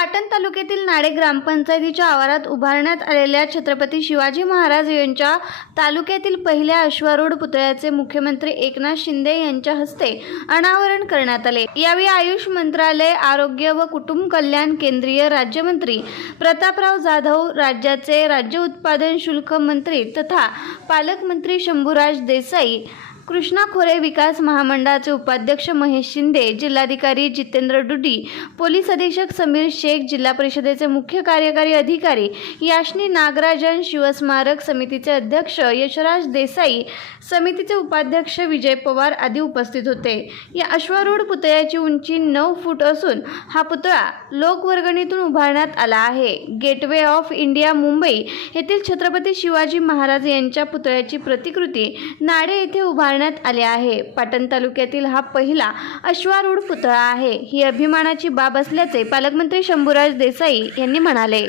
पाटण तालुक्यातील नाडे ग्रामपंचायतीच्या आवारात उभारण्यात आलेल्या छत्रपती शिवाजी महाराज यांच्या तालुक्यातील पहिल्या अश्वारूढ पुतळ्याचे मुख्यमंत्री एकनाथ शिंदे यांच्या हस्ते अनावरण करण्यात आले. यावेळी आयुष मंत्रालय आरोग्य व कुटुंब कल्याण केंद्रीय राज्यमंत्री प्रतापराव जाधव राज्याचे राज्य उत्पादन शुल्क मंत्री तथा पालकमंत्री शंभूराज देसाई कृष्णा खोरे विकास महामंडळाचे उपाध्यक्ष महेश शिंदे जिल्हाधिकारी जितेंद्र डुडी पोलीस अधीक्षक समीर शेख जिल्हा परिषदेचे मुख्य कार्यकारी अधिकारी याशनी नागराजन शिवस्मारक समितीचे अध्यक्ष यशराज देसाई समितीचे उपाध्यक्ष विजय पवार आदी उपस्थित होते. या अश्वारूढ पुतळ्याची उंची नऊ फूट असून हा पुतळा लोकवर्गणीतून उभारण्यात आला आहे. गेटवे ऑफ इंडिया मुंबई येथील छत्रपती शिवाजी महाराज यांच्या पुतळ्याची प्रतिकृती नाडे येथे उभारण्यात आले आहे. पाटण तालुक्यातील हा पहिला अश्वारूढ पुतळा आहे. ही अभिमानाची बाब असल्याचे पालकमंत्री शंभूराज देसाई यांनी म्हणाले.